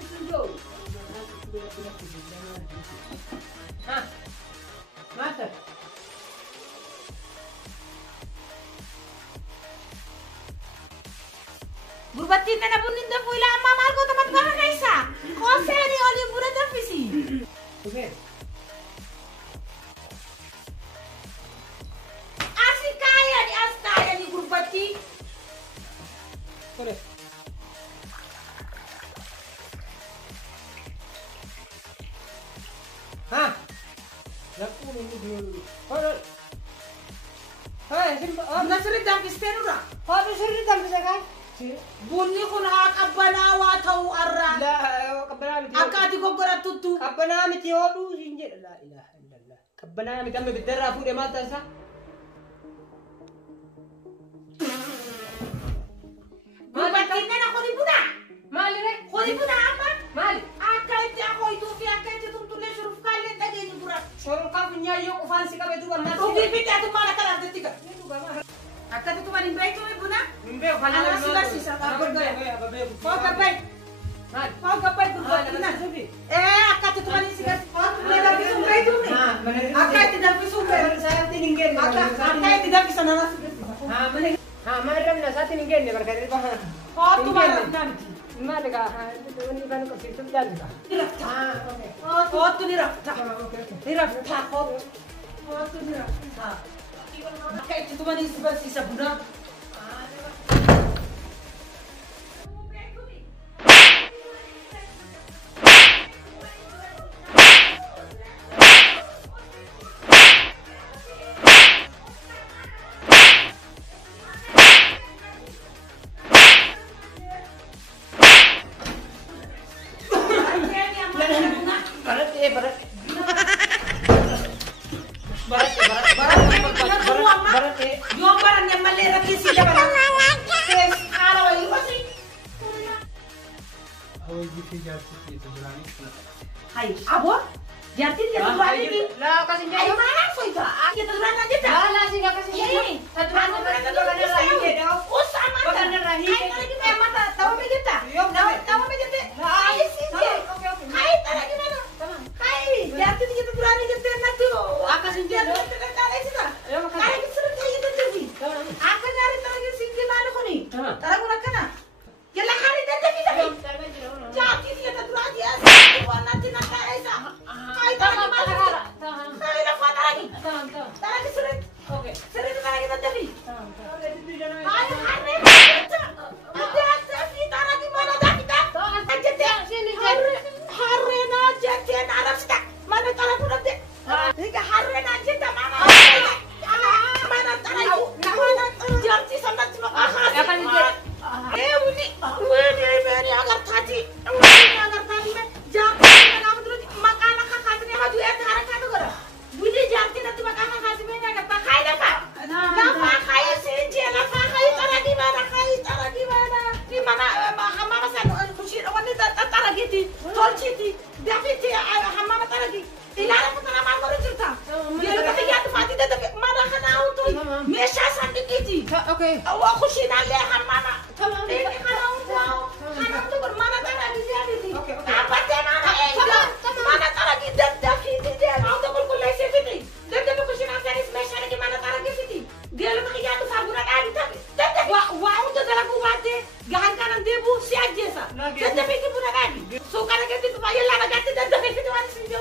Gurbattiin nana bunni hin dafu ila ammaa maal goota matbaa keessa. Qooseeni olii buna daffisi. Asi kaayani gurbattii. Ha? Lakkuu inni dulu. Hai, Nasri danfistee nurra. Haadha sirrii danfise kan? Bunni kun haa qabbanaa waa ta'uu arraa. Qabbanaa miti. Akka ati goggorattutu. Qabbanaa miti hodhuu siin jedha. Laa ilaaha illallah. Qabbanaa miti amma biddarraa fuudhee maal taasisaa? Gurbattiin nana kuni buna. Maalire? Kuni buna amma. Maali? Akka itti akooyituu fi akka itti tumtullee shuruuf kaallee dhageenyi bura. Shororkaa funyaayyoo qufaan si qabe duuba maal? Dhugii fi dhaatummaan akka laaftetti qaba. Akkatti tuman hin beektu buna. Hin beeku kan Ala si barsiisa. Koo gabbay. Koo gabbay gurbattiin nana. Akkatti tuman si barsiisa. Koo tuman danfisuu hin beektuuni. Akka itti danfisuu hin beektu. Sa'aatiin hin geenye. Akka itti danfisa nana si barsiisa. Maal rabna sa'aatiin hin geenye barkatee baha. Kootu maal miti. Maal egaa wanni kan qabsiisuuf jaalladha. Kootu ni rafta. Ni rafta kootu. Kootu ni rafta. Akka itti tumanii si barsiisa buna. Yoo baranne malee rakkisu dabala. Haala wayii wasi. Hai, aboo? Jaartiin jette duraanii. Laa akkasiin Ayo mana soita? Kita duraan aja dah. Laa sih kakak sih. Saturan Usama kan rahim. Hai tadi kita mata tahu me kita. Tahu me kita. Hai sih. Hai tadi gimana? Hai, jaartiin kita duraan kita nanti. Akkasiin jedhu. Kali sih dah. Kali kita kayak gitu jadi. Akan nyari tadi sih gimana kau ni? Tadi guna kana. Yalla kali tadi kita. Jaartiin kita duraan dia. Nanti nak Aisyah. Hai tadi gimana? Hai nak mana lagi? Tadi surat. Oke. Surat mana kita jadi? Hai hari ada kita lagi mana dah kita? Hari aja kita Arab kita. Mana kalau sudah deh? Jika hari aja kita mana? Mana tahu? Mana jam sih sampai cuma ini agar tadi jam kamu terus makan kakaknya maju ya cara kata gora. Budi jangan nanti makan kakaknya enggak pakai dah Pak. Enggak pakai senje, enggak pakai cara gimana? Di mana mama saya kusir wanita tara gitu. Tolciti, David mama tara gitu. Ilara putana man baru cerita. Dia tapi ya tuh mati tapi mana kana auto. Mesha sandi gitu. Oke. Awak kusir aja mama. Ini kana auto. Kana auto bermana tara di sini. Apa teh mana mana tara gitu David dia auto berkulai sini. Dan tapi kusir asal mesha lagi mana tara gitu. Dia lu pakai jatuh saburan ada tapi. Wah untuk dalam kuwate. Gahan kanan debu si aja sa. Dan tapi itu pun ada. Suka lagi itu bayar lama ganti dan tapi itu ada sini.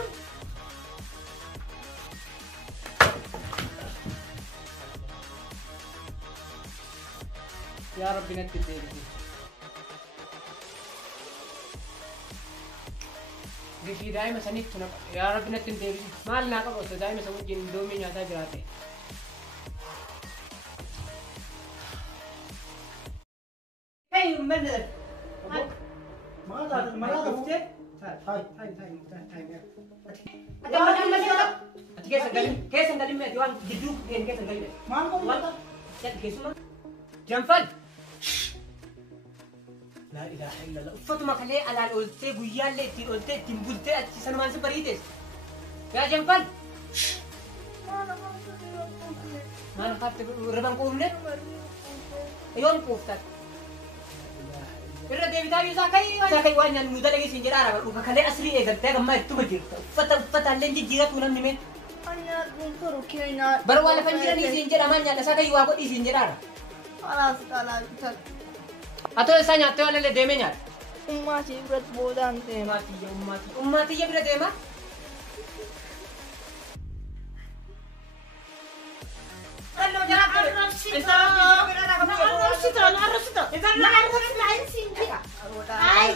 Ya Rabbi natti deebisi. Bifii daa'ima saniif tuna yaa Rabbi natti hin deebisi. Maal naa qaba osoo daa'ima san wajjin indoomii nyaataa jiraate. Hey, mana? Mana Dhuftee? Ati keessa hin galin ati waan gidduu keessa hin galin. Maal kau Wanta keessuma janfal. Laa ilaaha illallah. Uffatuma kalee alaan ooltee guyyaallee ittiin ooltee ittiin bultee achi sanumaan si bariites. Yaa janfal. Maal afaatte riban quufne? Yoon quuftat. Irra deebitaa yoo isaa kai waan nyaannu nu dalage siin jedhaara dhufa kalee asrii eegaltee gammaa ittuma jirta. Uffata illee jijjiiratu namni mee. Bara waa lafan jiranii siin jedhamaa nyaanna isaa kai waa godhii siin jedhaara. Alas, Atoo isaa nyaattee waan illee deemee nyaadha. Ummaatii biratti boodaan deema. Ummaatiyya bira deema. Ay,